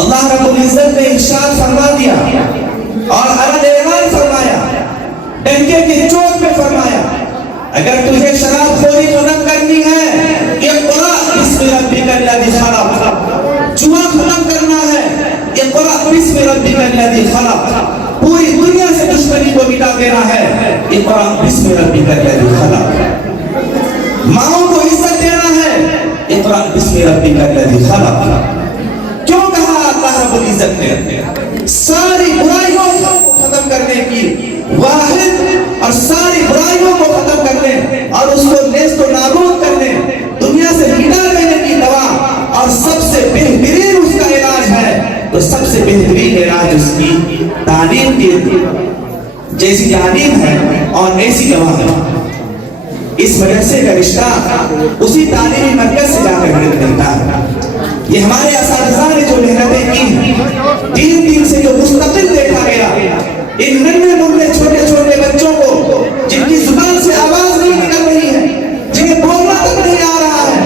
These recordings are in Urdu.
اللہ رب العزت نے ارشاد فرما دیا اور اعلان فرمایا، ڈنکے کی چوٹ میں فرمایا، اگر تجھے شراب خوری ختم کرنی ہے، اقرأ بسم ربک الذی خلق، جوا ختم کرنا ہے، اقرأ بسم ربک الذی خلق، پوری دنیا سے دشمنی کو مٹا دینا ہے، اقرأ بسم ربک الذی خلق، ماؤں کو عزت دینا ہے، اقرأ بسم ربک الذی خلق۔ کیوں کہا اللہ رب العزت نے؟ ساری برائیوں کو ختم کرنے کی واحد اور ساری برائیوں کو ختم کرنے اور اس کو نیست و نابود کرنے، دنیا سے مٹا دینے کی دوا اور سب سے بہترین اس کا علاج ہے، تو سب سے بہترین علاج اس کی تعلیم کی جیسی تعلیم ہے اور ایسی دوا ہے۔ اس مدرسے کا رشتہ اسی تعلیمی مرکز سے جا کر ملتا ہے۔ یہ ہمارے اساتذہ نے جو محنتیں کی، تین دن سے جو مستقل دیکھا گیا، ان ننھے منھے چھوٹے چھوٹے بچوں کو جن کی زبان سے آواز نہیں نکل رہی ہے، جنہیں بولنا تک نہیں آ رہا ہے،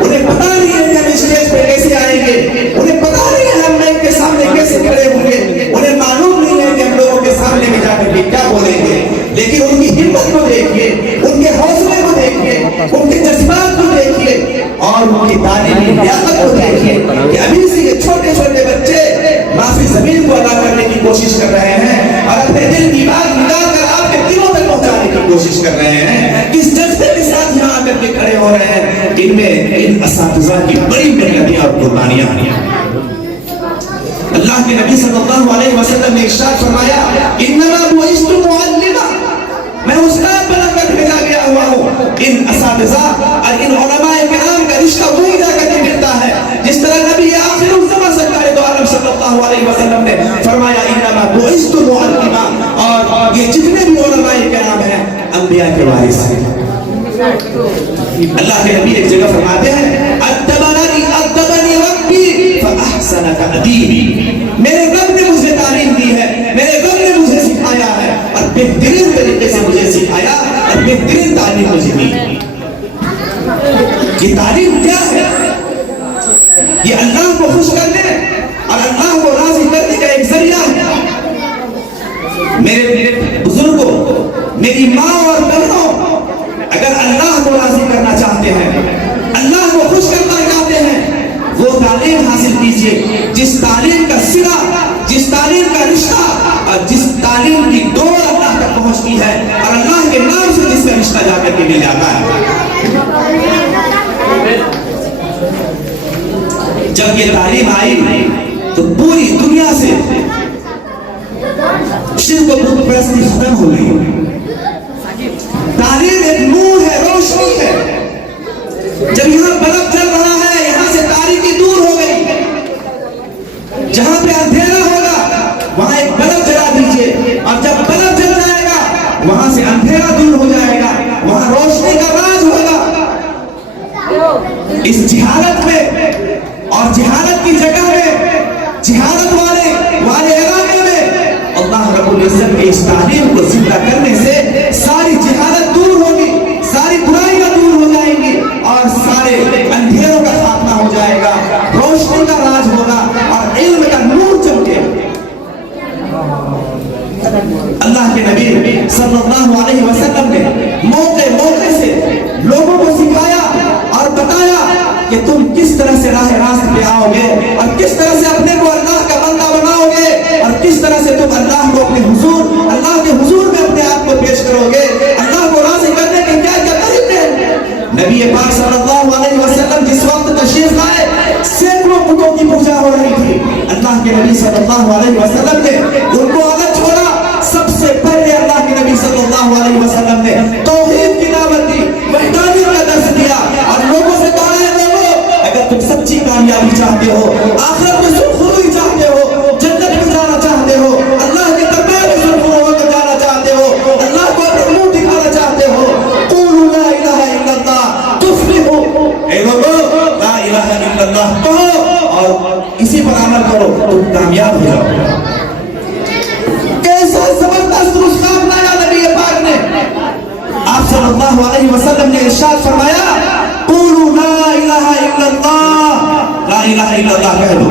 انہیں پتا نہیں ہے کہ ہم اسٹیج پہ کیسے آئیں گے، انہیں پتا نہیں ہے ہم مائک کے سامنے کیسے کھڑے ہوں گے، انہیں معلوم نہیں ہے کہ ہم لوگوں کے سامنے میں جا کر کے کیا بولیں گے، لیکن ان کی ہمت کو دیکھیے، ان کے حوصلے کو دیکھیے، ان کے جذبات کو دیکھیے اور ان کی تعلیمی لیاقت کو دیکھیے کہ ابھی سے یہ چھوٹے چھوٹے بچے معافی زمین کو ادا کرنے کی کوشش کر رہے ہیں اور اپنے دل کی بات نکال کر آپ کے دلوں تک پہنچانے کی کوشش کر رہے ہیں۔ کس جذبے کے ساتھ یہاں آ کر کے کھڑے ہو رہے ہیں، ان میں ان اساتذہ کی بڑی محنتیں اور قربانیاں ہیں۔ اللہ کے نبی صلی اللہ علیہ وسلم نے ارشاد فرمایا، انما بعثت معلما، میں استاد بنا کر بھیجا گیا ہوا ہوں۔ ان اساتذہ اور ان علماء کرام کا رشتہ وہی جا کر کے ملتا ہے جس طرح نبی آخر الزمان سرکار دو عالم صلی اللہ علیہ وسلم نے فرمایا، انما بعثت معلما، اور یہ جتنے بھی علماء کرام ہیں انبیاء کے وارث ہیں۔ اللہ کے نبی ایک جگہ فرماتے ہیں، ادبنی ربی فاحسن تأدیبی، میرے رب نے مجھے تعلیم دی ہے، میرے رب نے مجھے سکھایا ہے اور بہترین طریقے سے مجھے سکھایا اور بہترین تعلیم مجھے دی۔ یہ تعلیم کیا ہے؟ یہ اللہ کو خوش کرنے اور اللہ کو راضی کرنے کا ایک ذریعہ ہے۔ میرے بزرگوں، میری ماں اور بہنوں، اگر اللہ کو راضی کرنا چاہتے ہیں، اللہ کو خوش کرنا چاہتے ہیں، وہ تعلیم حاصل کیجئے جس تعلیم کا صلہ، جس تعلیم کا رشتہ اور جس تعلیم کی ڈور اللہ تک پہنچتی ہے اور اللہ کے نام سے جس کا رشتہ جا کر کے مل جاتا ہے۔ جب یہ تعلیم آئی تو پوری دنیا سے شرک و بت پرستی ختم ہو گئی۔ تعلیم ایک نور ہے، روشنی ہے۔ جب یہاں بلب چل رہا ہے، یہاں سے تاریکی دور ہو گئی۔ جہاں پہ اندھیرا ہوگا وہاں ایک بلب جلا دیجئے، اور جب بلب جل جائے گا وہاں سے اندھیرا دور ہو جائے گا، وہاں روشنی کا راز ہوگا۔ اس جہالت میں اور جہالت کی جگہ میں، جہالت والے علاقے میں اللہ رب العزت کے اس تعلیم کو زندہ کرنے سے ساری جہالت دور ہوگی، ساری برائیاں دور ہو جائیں گی اور سارے اندھیروں کا خاتمہ ہو جائے گا، روشنی کا راج ہوگا اور علم کا نور چمکے۔ اللہ کے نبی صلی اللہ علیہ وسلم نے موقع سے لوگوں کو سکھایا اور بتایا کہ تم کس طرح سے راہ راست پہ آؤ گے اور کس طرح سے اپنے کو اللہ کا بندہ بناؤ گے اور کس طرح سے تم اللہ کو اپنے حضور، اللہ کے حضور میں اپنے آپ کو پیش کرو گے، اللہ کو راضی کرنے کے کیا کیا طریقے ہیں۔ نبی پاک صلی اللہ علیہ وسلم جس وقت تشریف لائے سینکڑوں بتوں کی پوجا ہو رہی تھی، اللہ کے نبی صلی اللہ علیہ وسلم نے ان کو الگ چھوڑا۔ سب سے پہلے اللہ کے نبی صلی اللہ علیہ وسلم نے توحید کی دعوت دی، وحدانیت کا درس دیا اور لوگوں سے کہا ہے، لوگوں اگر تم سچی کامیابی چاہتے ہو، آخرت میں سرخروئی چاہتے ہو، جنت میں جانا چاہتے ہو، اللہ کے دربار میں سرخرو ہو کر جانا چاہتے ہو، اللہ کو اپنا منہ دکھانا چاہتے ہو، قولوا لا الہ الا اللہ تفلحوا، اے لوگوں لا الہ الا اللہ کہو اور اسی پر عمل کرو، تم کامیاب ہو جاؤ۔ کیسا زبردست نسخہ اپنایا نبی پاک نے۔ آپ صلی اللہ علیہ وسلم نے ارشاد فرمایا، قولوا لا الہ الا اللہ، لا الہ الا اللہ کہہ لو۔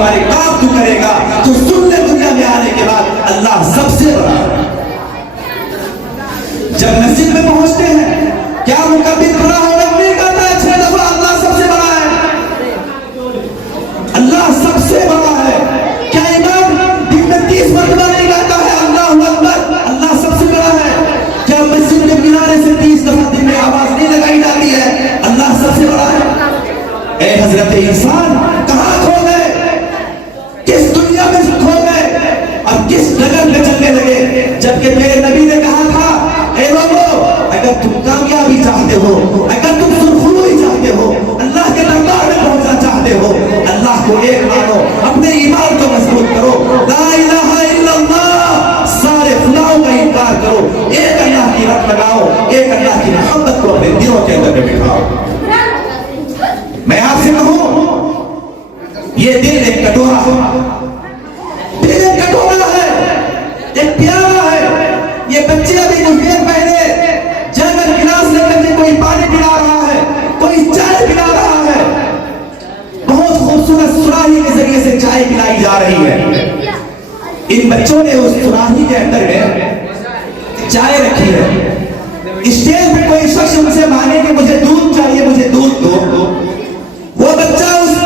والے کام تو کرے گا تو سن لے دنیا میں آنے کے بعد اللہ سب سے بڑا ہے. جب مسجد میں پہنچتے ہیں کیا مکبر بڑا ہوگا نہیں کہتا ہے 6 دفعہ اللہ سب سے بڑا ہے, اللہ سب سے بڑا ہے. کیا امام دن میں 30 مرتبہ نہیں کہتا ہے اللہ اکبر اللہ سب سے بڑا ہے؟ کیا مسجد کے کنارے سے 30 دفعہ دن میں آواز نہیں لگائی جاتی ہے اللہ سب سے بڑا ہے؟ اے حضرت انسان کہاں کھو گئے, کس دنیا میں کھو گئے اور کس ڈگر میں چلنے لگے, جبکہ میرے نبی نے کہا تھا اے لوگو اگر تم کامیابی چاہتے ہو, اگر تم سرخروئی چاہتے ہو, اللہ کے دربار میں پہنچنا چاہتے ہو, اللہ کو ایک مانو, اپنے ایمان کو مضبوط کرو, لا الہ الا اللہ, سارے خداؤں کا انکار کرو, ایک اللہ کی رب لگاؤ, ایک اللہ کی محبت کو اپنے دلوں کے اندر میں بٹھاؤ. میں آپ سے کہوں یہ دل ایک کٹورا ہے, دل ایک کٹورا ہے, ایک پیارا ہے. یہ بچے ابھی کچھ دیر پہلے جنگل گلاس لے کر کے کوئی پانی پلا رہا ہے, کوئی چائے پلا رہا ہے, بہت خوبصورت سراہی کے ذریعے سے چائے پلائی جا رہی ہے. ان بچوں نے اس سراہی کے اندر میں چائے رکھی ہے. اسٹیج پہ کوئی شخص ان سے مانگے کہ مجھے دودھ چاہیے, مجھے دودھ دو, وہ بچہ اس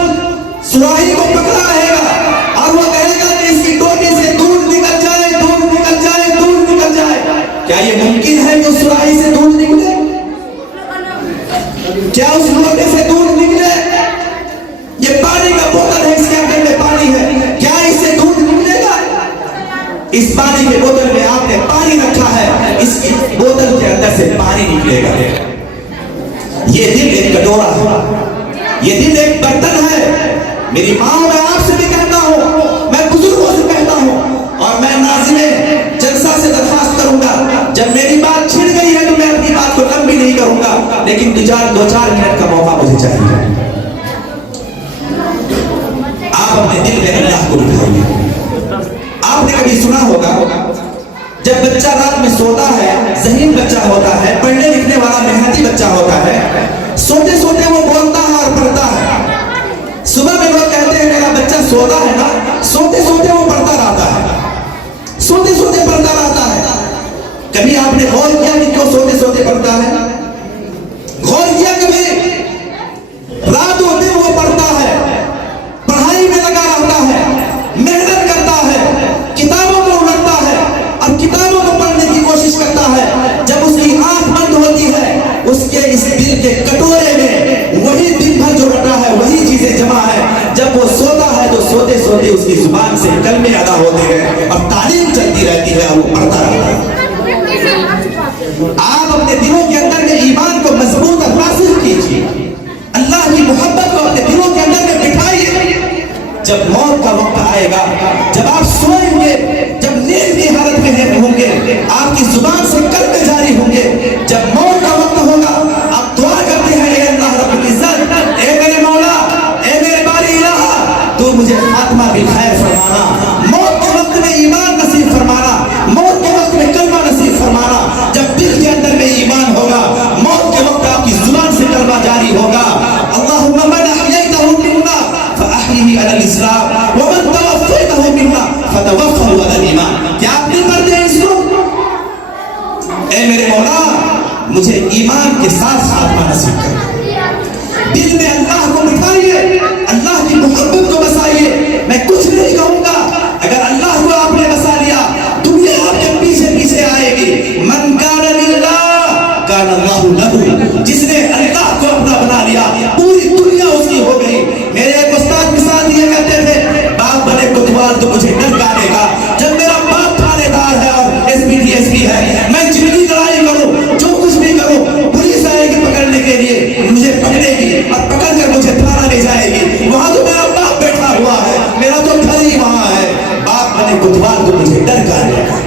سراہی کو پکڑا رہے گا اور وہ کہے گا کہ اس کی ٹوٹی سے دودھ نکل جائے, دودھ نکل جائے, دودھ نکل جائے. کیا یہ ممکن ہے کہ اس سراہی سے دودھ نکلے؟ کیا اس لوٹے سے دودھ نکلے؟ یہ پانی کا بوتل ہے, اس کے اندر میں پانی ہے, کیا اس سے دودھ نکلے گا؟ اس پانی کے بوتل میں آپ نے پانی رکھا ہے, اس کی بوتل کے اندر سے پانی نکلے گا. یہ دل ایک کٹورا ہے, یہ دل ایک برتن ہے. میری ماں میں آپ سے بھی کہتا ہوں, میں بزرگوں سے کہتا ہوں, اور میں ناظرین جلسہ سے درخواست کروں گا, جب میری بات چھڑ گئی ہے تو میں اپنی بات کو لمبی نہیں کروں گا, لیکن 2-4 منٹ کا موقع مجھے چاہیے. آپ اپنے دل میں اللہ کو بٹھائیے. آپ نے کبھی سنا ہوگا جب بچہ رات میں سوتا ہے, ذہین بچہ ہوتا ہے, پڑھنے لکھنے والا محنتی بچہ ہوتا ہے, سوتے سوتے وہ بولتا ہے اور پڑھتا ہے. صبح میں لوگ کہتے ہیں میرا بچہ سوتا ہے نا, سوتے سوتے وہ پڑھتا رہتا ہے, سوتے سوتے پڑھتا رہتا ہے. کبھی آپ نے غور کیا کہ کیوں سوتے سوتے پڑھتا ہے؟ غور کیا کبھی؟ رات و دن وہ پڑھتا ہے, پڑھائی میں لگا رہتا ہے, محنت کرتا ہے, کتابوں کو اڑتا ہے اور کتابوں کو پڑھنے کی کوشش کرتا ہے. جب اس کی آنکھ بند ہوتی ہے, اس کے اس دل کے کٹورے میں وہی دن بھر جو رٹا ہے وہی چیزیں جمع ہے. جب وہ سوتا ہے تو سوتے سوتے اس کی زبان سے کلمے ادا ہوتے ہیں اور تعلیم چلتی رہتی ہے اور وہ پڑھتا رہتا ہے. آپ اپنے دلوں کے اندر میں ایمان کو مضبوط اور راسخ کیجیے, اللہ کی محبت کو اپنے دلوں کے اندر میں بٹھائیے. جب موت کا وقت آئے گا, جب آپ سوئیں گے, جب نیند کی حالت میں ہوں گے, آپ کی زبان سے کلمے جاری ہوں گے, جب موت کا وقت ہوگا آپ دعا کرتے ہیں اے اللہ رب العزت, اے میرے مولا, اے میرے باری الہ, تو مجھے خاتمہ بالخیر فرمانا, موت کے وقت میں ایمان نصیب فرمانا, موت کے وقت میں کلمہ نصیب فرمانا. جب دل کے اندر میں ایمان ہوگا, موت کے وقت آپ کی زبان سے کلمہ جاری ہوگا, اللہم من احییتہ منا فاحیہ علی الاسلام ومن توفیتہ منا فتوفہ علی الایمان. کیا آپ نہیں کرتے ہیں اس کو؟ اے میرے مولا مجھے ایمان کے ساتھ خاتمہ نصیب کر. دل میں اللہ کو بٹھائیے, اللہ کی محبت کو بسائیے. میں کچھ نہیں کہوں گا, اگر اللہ کو آپ نے بسا لیا دنیا آپ کے پیچھے پیچھے آئے گی. من کان للہ کان اللہ لہ, جس نے اللہ کو اپنا بنا لیا پوری دنیا اس کی ہو گئی. میرے ایک استاد مثال دیا کرتے تھے, باپ بنے کوتوال تو مجھے ڈر گانے کا, جب میرا باپ تھانے دار ہے اور SPDSP ہے, میں جتنی لڑائی کروں, جو کچھ بھی کروں, پولیس آئے گی پکڑنے کے لیے, مجھے پکڑے گی اور پکڑ کر مجھے تھانہ لے جائے گی. وہاں تو میرا باپ بیٹھا ہوا ہے, میرا تو گھر ہی وہاں ہے. باپ بنے کوتوال تو مجھے ڈر گانے کا.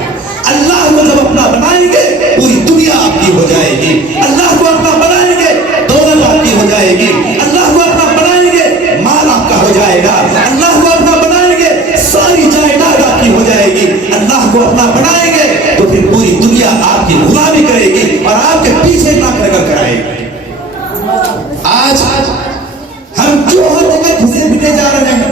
اللہ کو جب اپنا بنائیں گے پوری دنیا آپ کی ہو جائے گی. اللہ کو اپنا بنائیں گے دولت آپ کی ہو جائے گی. اللہ کو اپنا بنائیں گے مال آپ کا ہو جائے گا. اللہ کو اپنا بنائیں گے ساری جائیداد آپ کی ہو جائے گی. اللہ کو اپنا بنائیں گے تو پھر پوری دنیا آپ کی غلامی کرے گی اور آپ کے پیچھے ناک لگا کرائے گی. آج ہم کیوں ہر جگہ گھسے پھرے جا رہے ہیں؟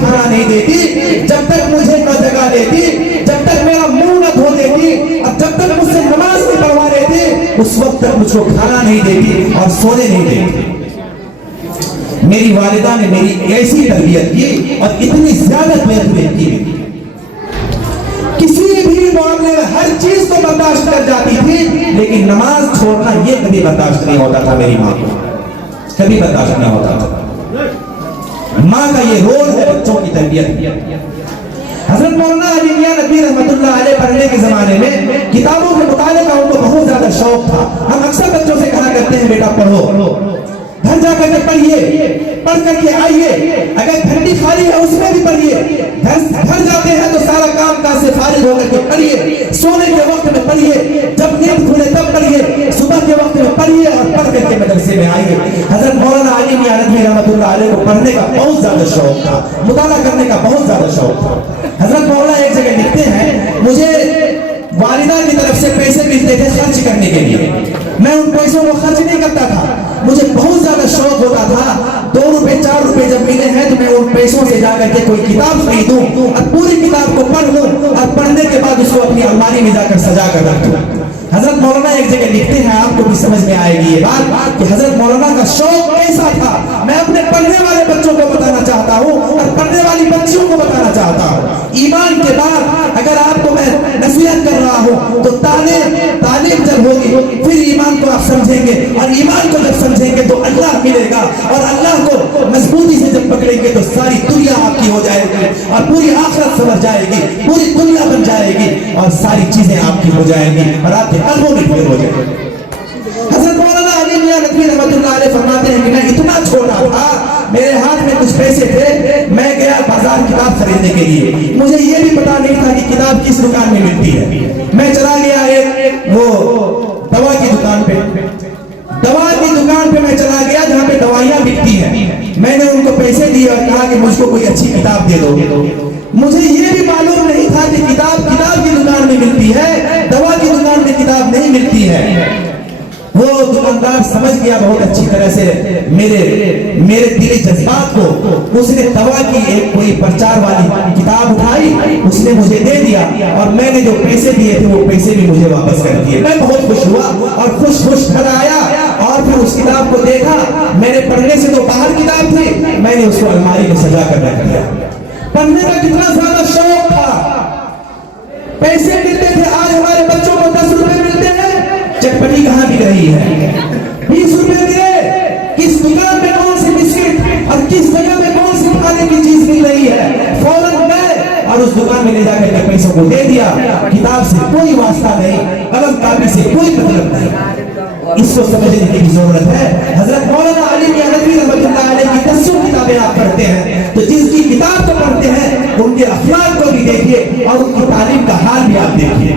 کھانا نہیں دیتی، جب تک مجھے نہ جگا دیتی، جب تک میرا منہ نہ دھو دیتی، اور جب تک مجھ سے نماز نہیں پڑھوا دیتی، اس وقت تک مجھ کو کھانا نہیں دیتی اور سونے نہیں دیتی۔ میری والدہ نے میری ایسی تربیت کی اور اتنی زیادہ تربیت کی، کسی بھی معاملے میں ہر چیز کو برداشت کر جاتی تھی، لیکن نماز چھوڑنا یہ کبھی برداشت نہیں ہوتا تھا۔ میری ماں کو کبھی برداشت نہیں ہوتا تھا۔ ماں کا یہ رول ہے بچوں کی تربیت۔ حضرت مولانا علی میاں ندوی رحمۃ اللہ علیہ پڑھنے کے زمانے میں کتابوں کے مطالعے کا ان کو بہت زیادہ شوق تھا۔ ہم اکثر بچوں سے کہا کرتے ہیں بیٹا پڑھو، گھر جا کر کے پڑھیے، پڑھ کر کے آئیے، اگر گھنٹی خالی ہے اس میں بھی پڑھیے، گھر جاتے ہیں تو سارا کام کاج سے فارغ ہو کر کے پڑھیے، سونے کے وقت میں پڑھیے، جب نیند کھلے تب پڑھیے، صبح کے وقت میں پڑھیے اور پڑھ کر کے مدرسے میں آئیے۔ حضرت مولانا علی میاں ندوی رحمۃ اللہ علیہ کو پڑھنے کا بہت زیادہ شوق تھا، مطالعہ کرنے کا بہت زیادہ شوق تھا۔ حضرت مولانا ایک جگہ لکھتے ہیں، مجھے والدہ کی طرف سے پیسے ملتے تھے خرچ کرنے کے لیے، میں ان پیسوں کو خرچ نہیں کرتا تھا، مجھے بہت زیادہ شوق ہوتا تھا 2 روپے 4 روپے جب ملے ہیں تو میں ان پیسوں سے جا کر کے کوئی کتاب خریدوں اور پوری کتاب کو پڑھ لوں اور پڑھنے کے بعد اس کو اپنی الماری میں جا کر سجا کر رکھوں۔ حضرت مولانا ایک جگہ لکھتے ہیں، آپ کو بھی سمجھ میں آئے گی یہ بات، کہ حضرت مولانا کا شوق کیسا تھا میں اپنے پڑھنے والے بچوں کو بتانا چاہتا ہوں اور پڑھنے والی بچیوں کو بتانا چاہتا ہوں۔ ایمان کے بعد اگر آپ کو میں نصیحت کر رہا ہوں تو تعلیم جب ہوگی پھر ایمان کو آپ سمجھیں گے، اور ایمان کو جب سمجھیں گے تو اللہ ملے گا، اور اللہ کو مضبوطی سے جب پکڑیں گے تو ساری دنیا آپ کی ہو جائے گی اور پوری آخرت سمجھ جائے گی، پوری دنیا بن جائے گی اور ساری چیزیں آپ کی ہو جائیں گی اور آپ کے قلبوں میں پھر ہو جائے گی۔ حضرت مولانا علی میاں ندوی رحمۃ اللہ علیہ فرماتے ہیں کہ میں اتنا چھوٹا تھا، میرے ہاتھ میں کچھ پیسے تھے، میں گیا بازار کتاب خریدنے کے لیے، مجھے یہ بھی پتا نہیں تھا کہ کتاب کس دکان میں ملتی ہے، میں چلا گیا ایک وہ دوا کی دکان پہ میں چلا گیا جہاں پہ دوائیاں بکتی ہیں، میں نے ان کو پیسے دیے اور کہا کہ مجھ کو کوئی اچھی کتاب دے دو۔ مجھے یہ بھی معلوم نہیں تھا کہ کتاب کی دکان میں ملتی ہے، دوا کی دکان میں کتاب نہیں ملتی ہے۔ وہ دکاندار سمجھ گیا بہت اچھی طرح سے میرے دلی جذبات کو، اس نے دوا کی ایک کوئی پرچار والی کتاب اٹھائی، اس نے مجھے دے دیا اور میں نے جو پیسے دیے تھے وہ پیسے بھی مجھے واپس کر دیے۔ میں بہت خوش ہوا اور خوش گھر آیا اور پھر اس کتاب کو دیکھا، میرے پڑھنے سے تو باہر کتاب تھی، میں نے اس کو الماری میں سجا کر رکھ دیا۔ پڑھنے کا کتنا زیادہ شوق تھا، پیسے ملتے تھے، آج ہمارے بچوں کو 10 روپے ملتے ہیں، چٹپٹی کہاں بھی رہی ہے، 20 روپے ملے، کس دکان میں کون سی بسکٹ اور کس جگہ میں کون سی کھانے کی چیز مل رہی ہے، فوراً میں اور اس دکان میں لے جا کر پیسوں کو دے دیا، کتاب سے کوئی واسطہ نہیں، قلم کاپی سے کوئی مطلب نہیں۔ اس کو سمجھنے کی ضرورت ہے۔ حضرت مولانا علی میاں ندوی رحمۃ اللہ علیہ کی 10 کتابیں آپ پڑھتے ہیں تو جس کی کتاب کو پڑھتے ہیں ان کے اخلاق کو بھی دیکھیے اور ان کی تعلیم کا حال بھی آپ دیکھیے۔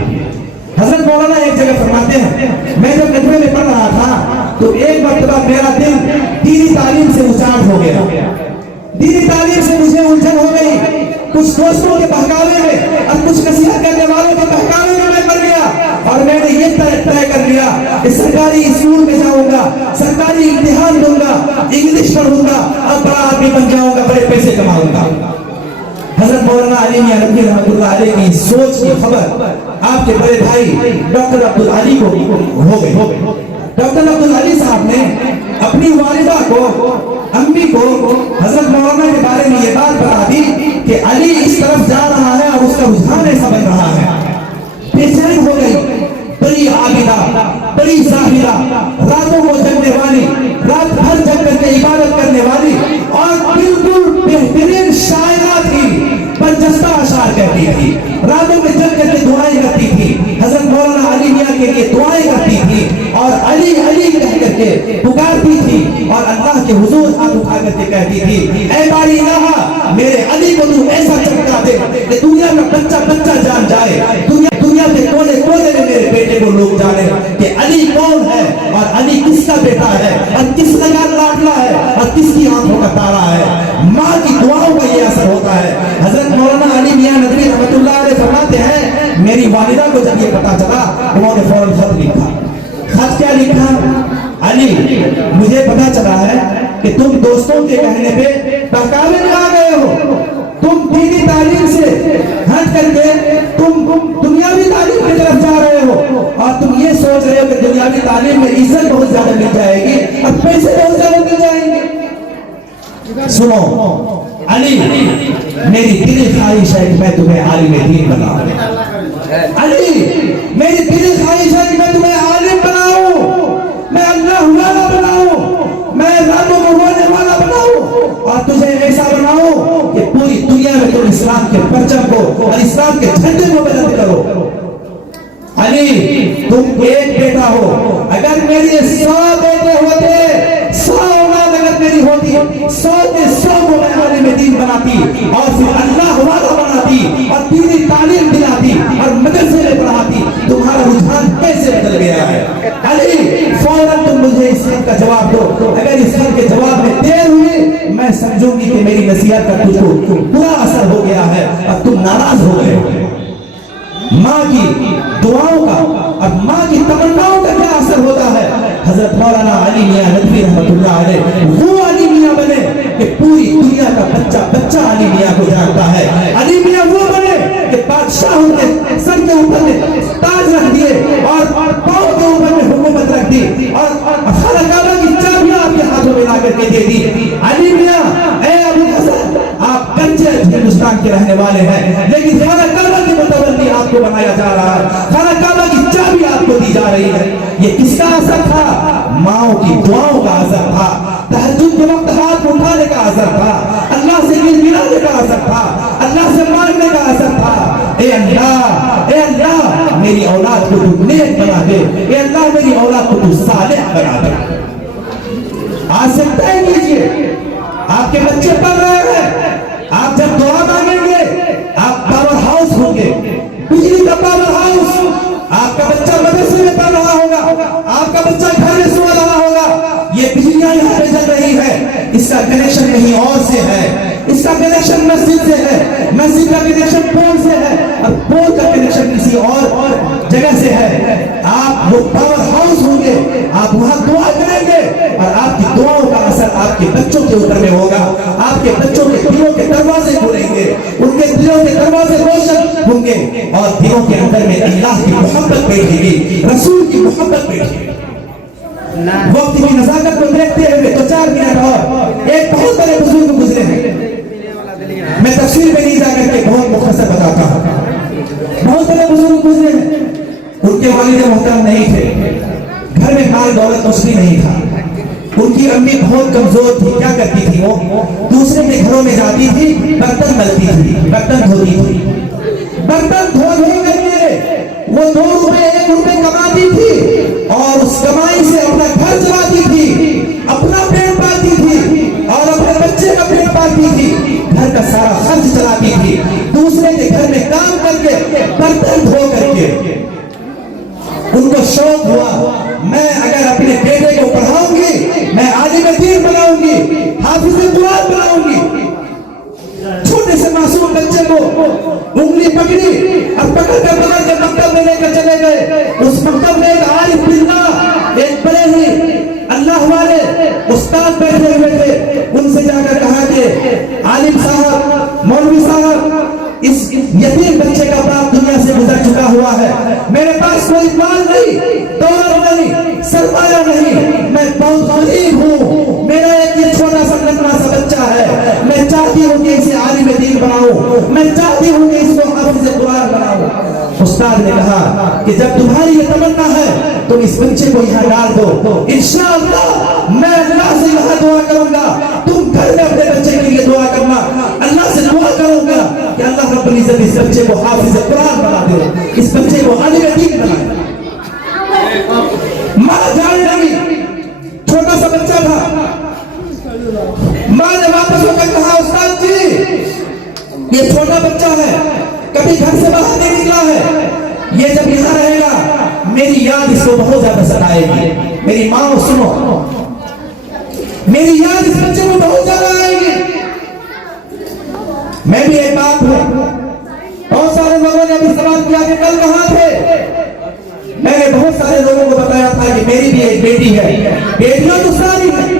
حضرت مولانا ایک جگہ فرماتے ہیں، میں جب ندوے میں پڑھ رہا تھا تو ایک مرتبہ میرا دل دینی تعلیم سے اچاٹ ہو گیا، دینی تعلیم سے مجھے الجھن ہو گئی، کچھ دوستوں کے بہکاوے میں اور کچھ نصیحت کرنے والوں کے بہکاوے میں پڑ گیا اور میں نے یہ طے کر لیا کہ سرکاری اسکول میں جاؤں گا، سرکاری امتحان دوں گا، انگلش پڑھوں گا اور بڑا آدمی بن جاؤں گا، بڑے پیسے کماؤں گا۔ حضرت مولانا علی میاں ندوی رحمۃ اللہ علیہ کی سوچ کی خبر آپ کے بڑے بھائی ڈاکٹر عبدالعلی کو ہو گئی۔ ڈاکٹر عبدالعلی صاحب نے اپنی والدہ کو، امی کو حضرت مولانا کے بارے میں یہ بات بتا دی کہ علی اس طرف جا رہا ہے اور اس کا رجحان ایسا بن رہا ہے۔ بے چین ہو گئی، بڑی عابدہ، بڑی زاہدہ، راتوں کو جگنے والی، رات بھر جگ کر کے عبادت کرنے والی اور بالکل بہترین شاعرہ تھی، برجستہ اشعار کہتی تھی، راتوں میں جگ کر کے دعائیں کرتی تھی، حضرت مولانا علی میاں کے لیے دعائیں کرتی تھی اور علی علی کہہ کر کے پکارتی تھی اور اللہ کے حضور ہاتھ اٹھا کر کے کہتی تھی، اے باری الہ میرے علی کو تو ایسا چمکا دے کہ دنیا میں بچہ بچہ جان جائے، دنیا کے کونے کونے میں میرے بیٹے کو لوگ جانے کہ علی کون ہے اور علی کس کا بیٹا ہے اور کس کا لاڈلا ہے اور کس کی آنکھوں کا تارا ہے۔ ماں کی دعاؤں کا یہ اثر ہوتا ہے۔ حضرت مولانا علی میاں ندوی رحمۃ اللہ علیہ فرماتے ہیں، میری والدہ کو جب یہ پتا چلا انہوں نے فوراً خط لکھا۔ خط کیا لکھا؟ علی مجھے پتا چلا ہے کہ تم دوستوں کے کہنے پہ بہکاوے میں آ گئے رہے ہو، تم دینی تعلیم سے ہٹ کر کے تم دنیاوی تعلیم کی طرف جا رہے ہو، اور تم یہ سوچ رہے ہو کہ دنیاوی تعلیم میں عزت بہت زیادہ مل جائے گی اور پیسے بہت زیادہ مل جائیں گے۔ سنو علی، میری دلی خواہش ہے کہ میں تمہیں عالم دین بناؤں۔ علی، میری دلی خواہش ہے کہ میں تمہیں عالم بناؤں، میں اللہ والا بناؤں، میں رب و رونے والا بناؤں، اور تجھے ایسا بناؤں کہ پوری دنیا میں تم اسلام کے پرچم کو اور اسلام کے جھنڈے کو بلند کرو۔ علی، تم ایک بیٹا ہو، اگر میری 100 بیٹے ہوتے، 100 اولاد اگر میری ہوتی، 100 میں 100 کو میں عالم دین بناتی اور پھر اللہ والا بناتی اور دینی تعلیم دلاتی اور مدرسے میں پڑھاتی۔ تمہارا رجحان کیسے بدل گیا ہے؟ علی، فوراً تم مجھے اس کا جواب دو۔ اگر اس کے جواب میں دیر ہوئی، میں سمجھوں گی کہ میری نصیحت کا تجھ کو برا اثر ہو گیا ہے اور تم ناراض ہو گئے ہو۔ ماں کی دعاؤں کا اور ماں کی تمناؤں کا کیا اثر ہوتا ہے؟ حضرت مولانا علی میاں ندوی رحمۃ اللہ علیہ وہ علی میاں بنے کہ پوری دنیا کا بچہ بچہ علی میاں کو جانتا ہے۔ علی میاں وہ بنے کہ بادشاہوں کے سر کے اوپر میں تاج رکھ دیے اور پاؤں کے اوپر میں حکومت رکھ دی اور خانہ کعبہ کی چابیاں آپ کے ہاتھوں میں لا کر کے دے دی۔ علی میاں، اے ابو حسن، آپ کچے ہندوستان کے رہنے والے ہیں، لیکن خانہ کعبہ کی متولی آپ کو بنایا جا رہا ہے، خانہ کعبہ کی چابی آپ کو دی جا رہی ہے۔ یہ کس کا اثر تھا؟ ماؤں کی دعاؤں کا اثر تھا، تہجد کے وقت ہاتھ اٹھانے کا اثر تھا، اللہ سے گڑگڑانے کا اثر تھا، اللہ سے مانگنے کا اثر تھا۔ اے اللہ، اے اللہ، میری اولاد کو تو نیک بنا دے، اے اللہ میری اولاد کو تو صالح بنا دے۔ آج سے طے کیجئے، آپ کے بچے پڑھ رہے ہیں، آپ جب دعا مانگیں گے آپ پاور ہاؤس ہوں گے، بجلی کا پاور ہاؤس۔ آپ کا بچہ مدرسے میں پڑھ رہا ہوگا، آپ کا بچہ گھر میں سو رہا ہوگا، یہ بجلیاں یہاں پہ جل رہی ہے، اس کا کنیکشن کہیں اور سے ہے، اس کا کنیکشن مسجد سے ہے، مسجد کا کنیکشن پول سے ہے، اور پول کا کنیکشن کسی اور جگہ سے ہے۔ آپ وہ پاور ہاؤس ہوں گے، آپ وہاں دعا کریں گے اور آپ کی دعاؤں کا اثر آپ کے بچوں کے اوپر میں ہوگا۔ آپ کے بچوں کے دلوں کے دروازے کھلیں گے، ان کے دلوں کے دروازے روشن ہوں گے اور دلوں کے اندر میں اللہ کی محبت بیٹھے گی، رسول کی محبت بیٹھے گی۔ وقت کی نزاکت کو دیکھتے ہوئے تو 4 منٹ اور ایک بہت بڑے بزرگ گزرے ہیں، میں تفسیر میں نہیں جا کر کے بہت مختصر بتاتا ہوں۔ بہت بڑے بزرگ گزرے ہیں، ان کے والد محترم نہیں تھے، گھر میں مال دولت کچھ بھی نہیں تھا، ان کی امی بہت کمزور تھی۔ کیا کرتی تھی؟ وہ دوسرے کے گھروں میں جاتی تھی، برتن ملتی تھی، برتن دھوتی تھی، برتن دھو کر کے وہ 2 روپے 1 روپے کماتی تھی اور اس کمائی سے اپنا گھر چلاتی تھی، اپنا پیٹ پالتی تھی اور اپنے بچے کا پیٹ پالتی تھی، گھر کا سارا خرچ چلاتی تھی، دوسرے کے گھر میں کام کر کے برتن دھو کر کے۔ ان کو شوق ہوا میں اگر اپنے بیٹے کو پڑھاؤں گی، میں عالم دین بناؤں گی، حافظ قرآن بناؤں گی۔ چھوٹے سے معصوم بچے کو انگلی پکڑی اور پکڑ کر مکتب میں لے کر چلے گئے۔ اس مکتب میں ایک عارف باللہ، ایک بڑے ہی اللہ والے استاد بیٹھے ہوئے تھے۔ ان سے جا کر کہا کہ عالم صاحب، مولوی صاحب، اس یتیم بچے کا باپ دنیا سے گزر چکا ہوا ہے، میرے پاس کوئی مال نہیں، دولت نہیں، سرمایہ نہیں، میں بہت غریب ہوں، میرا ایک یہ چھوٹا سا ننھا سا بچہ ہے، میں چاہتی ہوں کہ اسے عالم دین بناؤں، میں چاہتی ہوں کہ اس کو حافظ قرآن بناؤں۔ استاد نے کہا کہ جب تمہاری یہ تمنا ہے تم اس بچے کو یہاں ڈال دو، انشاءاللہ میں اللہ سے یہاں دعا کروں گا، تم گھر میں اپنے بچے کے لیے دعا کرنا، اللہ سے دعا کروں گا کہ اللہ رب العزت اس بچے کو حافظ قرآن بنا دے، اس بچے کو عالم دین بنا دے۔ ماں جان لگی، چھوٹا سا بچہ تھا، ماں نے واپس ہو کر کہا استاد جی یہ چھوٹا بچہ ہے، کبھی گھر سے باہر نہیں نکلا ہے، یہ جب یہاں رہے گا میری یاد اس کو بہت زیادہ ستائے گی۔ میری ماں سنو، میری یاد اس بچے کو بہت زیادہ آئے گی۔ میں بھی ایک بات ہوں، بہت سارے لوگوں نے ابھی سوال کیا کہ کل کہاں تھے؟ میں نے بہت سارے لوگوں کو بتایا تھا کہ میری بھی ایک بیٹی ہے، بیٹیاں تو ساری ہیں،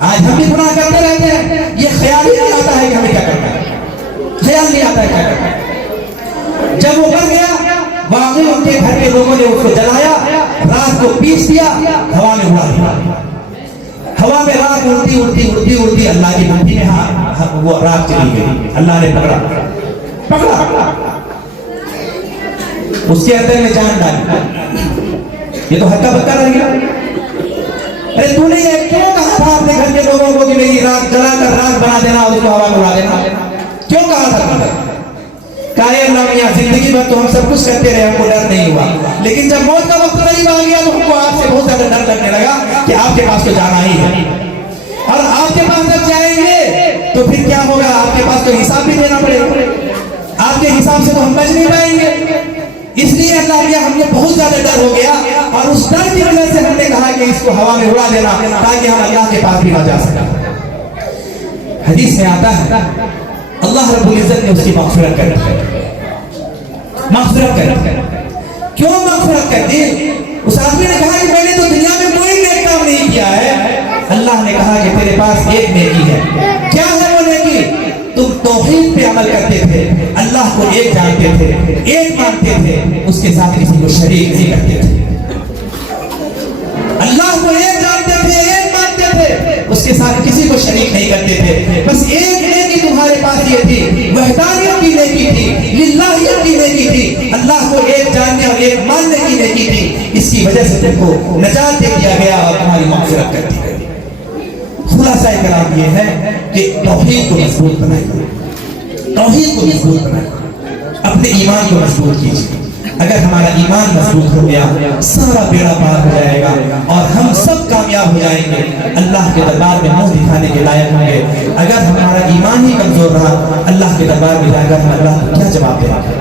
آج ہم بھی گناہ کرتے رہتے ہیں، یہ خیال ہی نہیں آتا ہے کہ ہمیں کیا کرنا ہے، خیال نہیں آتا ہے کیا کرنا ہے۔ جب وہ مر گیا واقعی ان کے گھر کے لوگوں نے اس کو جلایا، رات کو پیس دیا، ہوا میں اڑا دیا، ہوا میں رات اڑتی اڑتی اڑتی اڑتی اللہ کی بندی میں وہ رات چلی گئی، اللہ نے پکڑا اس کے اندر میں جان ڈالی، یہ تو ہکا بکا رہ گیا۔ ارے تو نے یہ کیوں کہا تھا اپنے گھر کے لوگوں کو کہ میری رات جلا کر راک بنا دینا اور اس کو ہوا میں اڑا دینا، کیوں کہا تھا تم نے؟ کہا اے اللہ میاں زندگی بھر تو ہم سب کچھ کرتے رہے، ہم کو ڈر نہیں ہوا، لیکن جب موت کا وقت قریب آ گیا تو ہم کو آپ سے بہت زیادہ ڈر لگنے لگا کہ آپ کے پاس تو جانا ہی ہے، اور آپ کے پاس جب جائیں گے تو پھر کیا ہوگا، آپ کے پاس تو حساب بھی دینا پڑے گا، آپ کے حساب سے تو ہم بچ نہیں پائیں گے۔ اس لیے اللہ میاں ہم نے بہت زیادہ ڈر ہو گیا، اور اس ڈر کی وجہ سے ہم نے کہا کہ اس کو ہوا میں اڑا دینا تاکہ ہم اللہ کے پاس بھی نہ جا سکیں۔ حدیث میں آتا ہے اللہ رب العزت نے اس کی مغفرت کر دی، مغفرت کر دی۔ کیوں مغفرت کر دی؟ اس آدمی نے کہا کہ میں نے تو دنیا میں کوئی نیک کام نہیں کیا ہے، اللہ نے کہا کہ تیرے پاس ایک نیکی ہے، کیا ہے وہ نیکی؟ تم توحید پہ عمل کرتے تھے، اللہ کو ایک جانتے تھے، ایک مانتے تھے، اس کے ساتھ کسی کو شریک نہیں کرتے تھے، اللہ کو ایک جانتے تھے، ایک مانتے تھے، اس کے ساتھ کسی کو شریک نہیں کرتے تھے، بس ایک نیکی تمہارے پاس یہ تھی، وحدانیت کی نیکی تھی، للہیت کی نیکی تھی، اللہ کو ایک جاننے اور ایک ماننے کی نیکی تھی، اس کی وجہ سے تم کو نجات دے دیا گیا اور تمہاری مغفرت کر دی گئی۔ خلاصہ کلام یہ ہے کہ توحید کو مضبوط بنائیے، توحید کو مضبوط بنائیے، اپنے ایمان کو مضبوط کیجیے۔ اگر ہمارا ایمان مضبوط ہو گیا سارا بیڑا پار ہو جائے گا اور ہم سب کامیاب ہو جائیں گے، اللہ کے دربار میں منہ دکھانے کے لائق ہوں گے۔ اگر ہمارا ایمان ہی کمزور رہا اللہ کے دربار میں جا کر ہم اللہ کو کیا جواب دیں گے؟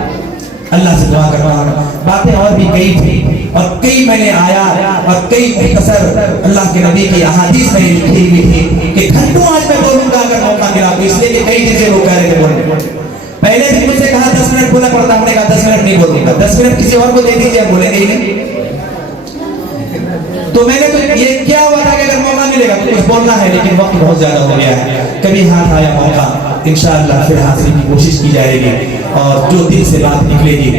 اللہ سے دعا کرتا ہوں۔ باتیں اور بھی کئی تھی اور کئی میں نے آیا اور کئی مختصر اللہ کے نبی کی احادیث میں لکھی ہوئی تھی کہ گھنٹوں آج میں بولوں گا اگر موقع ملا تو، اس لیے کہ کئی چیزیں وہ کہہ رہے تھے بولنے۔ پہلے بھی مجھ سے کہا 10 منٹ بولا پڑتا، ہم نے کہا 10 منٹ نہیں بولوں گا، 10 منٹ کسی اور کو دے دیجیے، ہم بولیں گے ہی نہیں۔ تو میں نے تو یہ کیا ہوا تھا کہ اگر موقع ملے گا تو کچھ بولنا ہے، لیکن وقت بہت زیادہ ہو گیا ہے، کبھی ہاتھ آیا موقع انشاءاللہ پھر حاضری کی کوشش کی جائے گی، اور جو دل سے بات نکلے گی،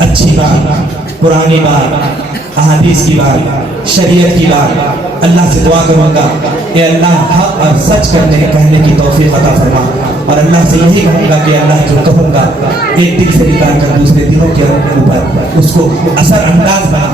اچھی بات، پرانی بات، احادیث کی بات، شریعت کی بات، اللہ سے دعا کروں گا کہ اللہ حق اور سچ کہنے کی توفیق عطا فرما، اور اللہ سے یہی کہوں گا کہ اللہ جو کہوں گا ایک دل سے نکال کر دوسرے دلوں کے اوپر اس کو اثر انداز بنا،